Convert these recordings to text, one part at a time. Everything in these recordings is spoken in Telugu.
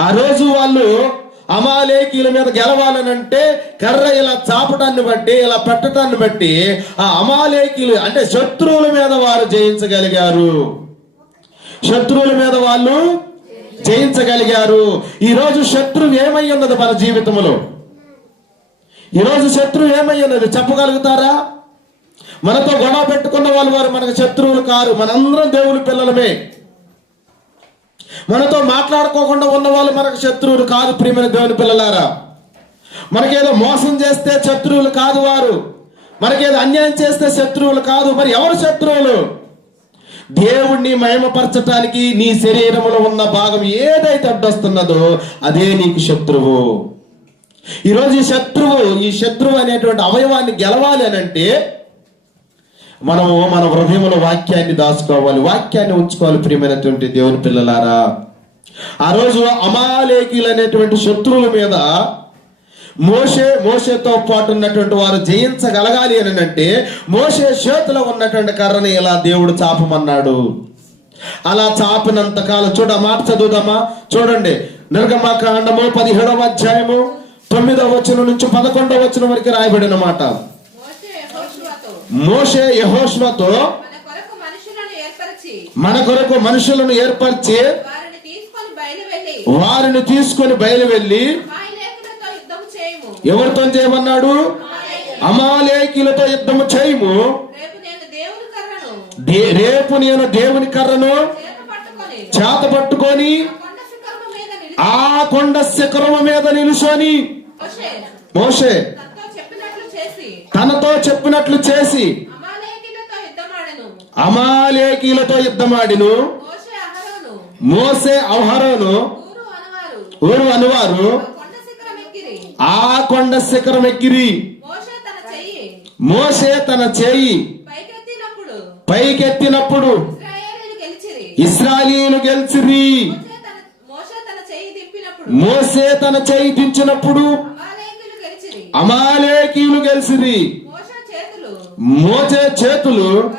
ఆ రోజు వాళ్ళు అమాలేకీల మీద గెలవాలనంటే కర్ర ఇలా చాపటాన్ని బట్టి ఇలా పెట్టటాన్ని బట్టి ఆ అమాలేకీలు అంటే శత్రువుల మీద వారు జయించగలిగారు. శత్రువుల మీద వాళ్ళు జయించగలిగారు. ఈరోజు శత్రువు ఏమై ఉన్నది మన జీవితంలో ఈ రోజు శత్రువు ఏమై ఉన్నది? చెప్పగలుగుతారా? మనతో గొడవ పెట్టుకున్న వాళ్ళు వారు మనకు శత్రువులు కారు. మనందరం దేవుని పిల్లలమే. మనతో మాట్లాడుకోకుండా ఉన్న వాళ్ళు మనకు శత్రువులు కాదు ప్రియమైన దేవుని పిల్లలారా. మనకేదో మోసం చేస్తే శత్రువులు కాదు వారు. మనకేదో అన్యాయం చేస్తే శత్రువులు కాదు. మరి ఎవరు శత్రువులు? దేవుణ్ణి మహిమపరచటానికి నీ శరీరంలో ఉన్న భాగం ఏదైతే అడ్డొస్తున్నదో అదే నీకు శత్రువు. ఈరోజు ఈ శత్రువు ఈ శత్రువు అనేటువంటి అవయవాన్ని గెలవాలి అని అంటే మనము మన హృదయంలో వాక్యాన్ని దాచుకోవాలి వాక్యాన్ని ఉంచుకోవాలి ప్రియమైనటువంటి దేవుని పిల్లలారా. ఆ రోజు అమాలేకీలు అనేటువంటి శత్రువుల మీద మోషే మోషేతో పాటు ఉన్నటువంటి వారు జయించగలగాలి అని అంటే మోషే చేతిలో ఉన్నటువంటి కర్రని ఇలా దేవుడు చాపమన్నాడు. అలా చాపినంత కాలం చూడ మాట చదువుదామా? చూడండి నిర్గమాకాండము పదిహేడవ అధ్యాయము తొమ్మిదవ వచనం నుంచి పదకొండవ వచనం వరకు రాయబడిన మాట. మోషే యహోష్మతో మన కొరకు మనుషులను ఏర్పరిచి మన కొరకు మనుషులను ఏర్పరిచి వారిని తీసుకొని బయలువెళ్ళి బయలు వెళ్ళి ఎవరితో చేయమన్నాడు? అమాలేకీలతో యుద్ధము చేయము. రేపు నేను దేవుని కర్రను చేత పట్టుకొని ఆ కొండ శిఖరము మీద ఆ కొండ శిఖరము మీద నిలిచి నిలుసొని మోషే మోషే తనతో చెప్పినట్లు చేసి అమాలేకులతో యుద్ధమాడెను. మోసే అవహరోను ఊరు అనవారు. ఆ కొండ శిఖరం ఎక్కిరి. మోసే తన చేయి పైకెత్తినప్పుడు. ఇశ్రాయేలీలు గెలిచిరి. ఇస్రాయలీలు మోసే తన చేయి దించినప్పుడు అమాలేకీలు గెలిచిరి. మోషే చేతులు.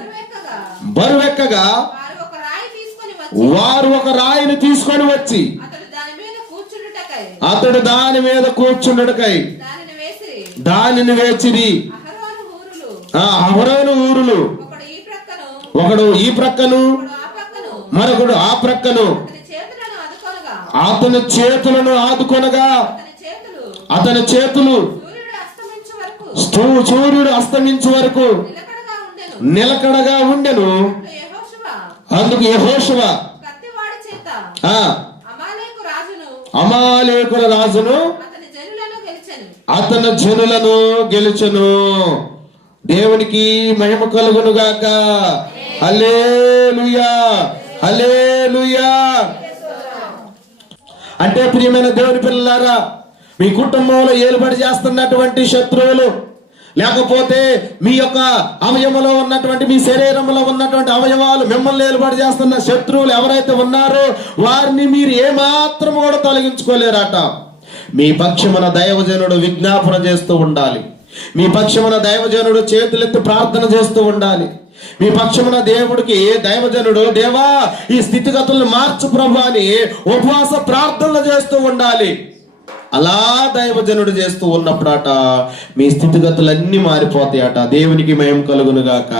బరువెక్కగా. వారు ఒక రాయిని తీసుకొని వచ్చి. అతడు దాని మీద కూర్చుండుటకై. దానిని వేచిరి. అహరోను ఊరులు. ఆ అవరోను ఊరులు. ఒకడు ఈ ప్రక్కను. మరొకడు ఆ ప్రక్కను. అతని చేతులను ఆదుకొనగా. అతని చేతులు. సూర్యుడు అస్తమించు వరకు నిలకడగా ఉండెను. అందుకు అమాలేకుల రాజును అతని జనులను గెలిచెను. దేవునికి మహిమ కలుగును గాక హల్లెలూయా. అంటే ప్రియమైన దేవుని పిల్లలారా మీ కుటుంబంలో ఏలుబడి చేస్తున్నటువంటి శత్రువులు లేకపోతే మీ యొక్క అవయవంలో ఉన్నటువంటి మీ శరీరంలో ఉన్నటువంటి అవయవాలు మిమ్మల్ని ఏలుబడి చేస్తున్న శత్రువులు ఎవరైతే ఉన్నారో వారిని మీరు ఏమాత్రం కూడా తొలగించుకోలేరట. మీ పక్షమున దైవజనుడు విజ్ఞాపన చేస్తూ ఉండాలి. మీ పక్షమున దైవజనుడు చేతులెత్తి ప్రార్థన చేస్తూ ఉండాలి. మీ పక్షమున దేవుడికి దైవజనుడు దేవా ఈ స్థితిగతులను మార్చు ప్రభు అని ఉపవాస ప్రార్థనలు చేస్తూ ఉండాలి. అలా దైవజనుడు చేస్తూ ఉన్నప్పుడట మీ స్థితిగతులన్నీ మారిపోతాయట. దేవునికి మయం కలుగును గాక